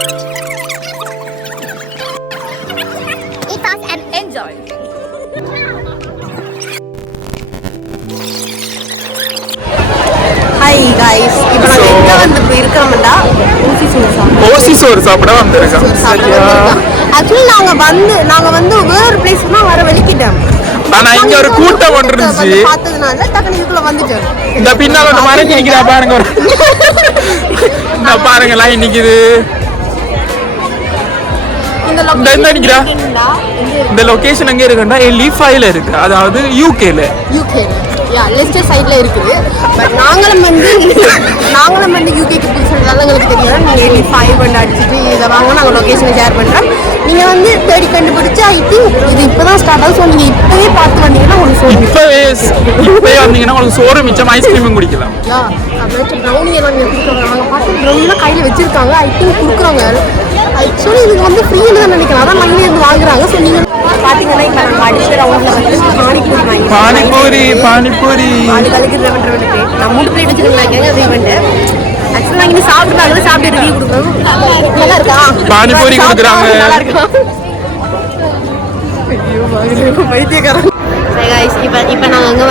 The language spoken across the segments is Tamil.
Eat us and enjoy. Hi guys, இப்போ நாங்கள் எங்கே வந்து இருக்கிறோம்டா ஓசி சோறு சாப்பிட வந்திருக்கோம். ஆக்சுவலி நாங்கள் வந்து வேறு பிளேஸ் தான் வர வெளிக்கிட்டோம். ஆனா இங்க ஒரு கூட்டம் ஒன்று இருந்துச்சு, பார்த்ததுனால டக்குனு இதுக்குள்ள வந்துட்டோம். இந்த பின்னால ஒரு மறைஞ்சு நிக்கிறா பாருங்க, இந்த பாருங்க லைன் நிக்குது. இந்த லொகேஷன் எங்க இருக்குன்னா எலிஃபைல இருக்கு, அதாவது யூகேல. லெஸ்டர் சைட்ல இருக்குது. பட் நாங்களும் வந்து யூகேக்கு புதுசுனால எங்களுக்கு தெரியும். நீங்கள் எலி5 அடிச்சுட்டு இதை வாங்க, நாங்கள் லொகேஷனை ஷேர் பண்ணுறோம். நீங்கள் வந்து தேடி கண்டுபிடிச்சு ஐ திங்க் இது இப்போ தான் ஸ்டார்ட் ஆகும். ஸோ நீங்கள் இப்போவே பார்த்து வந்தீங்கன்னா உங்களுக்கு இப்போவே வந்தீங்கன்னா உங்களுக்கு சோறு மிச்சம், ஐஸ்கிரீமும் குடிக்கலாம். ப்ரௌனி எல்லாம் கொடுக்குறாங்க. நாங்கள் பார்த்து ப்ரௌனிலாம் கையில் வச்சுருக்காங்க. ஐ திங்க் கொடுக்குறாங்க. ஆக்சுவலி இதுக்கு வந்து ஃப்ரீன்னு தான் நினைக்கிறேன். அதான் லைன்ல இருந்து வாங்குறாங்க. ஸோ நீங்கள் பார்த்தீங்கன்னா இப்போ நாங்கள் அடுத்த ரவுண்டில் வந்து பானிபூரி ஆளுகளுக்கு 11 பேர் நான் 3 பிளேட் வச்சுருக்கேன். ரீவெண்ட் ஆக்சுவலாக நாங்கள் இங்கே சாப்பிட்றாங்க. சாப்பிட்டு ரிவ்யூ கொடுக்குறோம். நல்லா இருக்கா? பானிபூரி கொடுக்குறாங்க. நல்லா இருக்கா? வைத்தியக்காரன். இப்போ நாங்கள்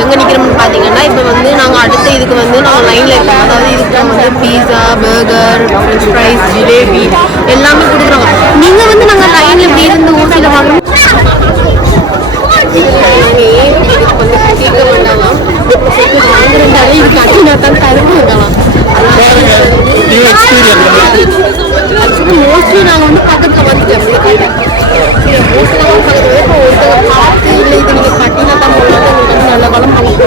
எங்கே நிற்கிறோம்னு பார்த்தீங்கன்னா, இப்போ வந்து நாங்கள் அடுத்த இதுக்கு வந்து நாங்கள் லைனில் இருக்கோம். அதாவது இதுக்கு வந்து பீஸா, பர்கர், ஃப்ரெஞ்ச் ஃப்ரைஸ், ஜிலேபி எல்லாமே கொடுக்குறாங்க. நீங்கள் வந்து நாங்கள் லைனில் இப்படி இருந்து ஊசியில் வாங்கணும். இதுக்கு வந்து கேட்க வேண்டாம், வாங்குறதாலே இது கட்டினா தான் தருவாங்கலாம். ஆக்சுவலி மோஸ்ட்லி நாங்கள் வந்து பக்கத்தில் வந்துட்டோம். மோஸ்ட்லி பக்கத்தில் இப்போ ஒருத்தங்க பார்த்து இல்லை இது நீங்கள் கட்டினா தான் போகலாம், உங்களுக்கு நல்ல காலம் அவங்க போயிட்டு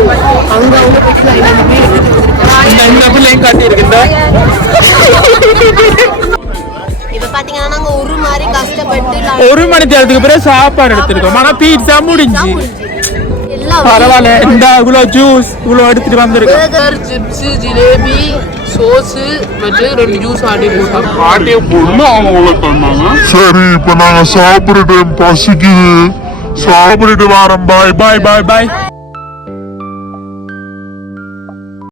இப்போ பார்த்தீங்கன்னா நாங்கள் ஒரு மாதிரி கஷ்டப்பட்டு 1 மணி நேரத்துக்கு பிறகு சாப்பாடு எடுத்துருக்கோம். ஆனா பீட்சா முடிஞ்சு பரவாயில்ல. இந்த இவ்வளோ ஜூஸ் இவ்வளோ எடுத்துட்டு வந்திருக்கோம். பர்கர், சிப்ஸ், ஜிலேபி, சோஸ் மற்றும் 2 ஜூஸ் ஆர்டர் போட்டோம். சரி, இப்ப நாங்க சாப்பிடுறது பசிக்குது, சாப்பிட்டுட்டு வரோம். பாய் பாய் பாய் பாய்.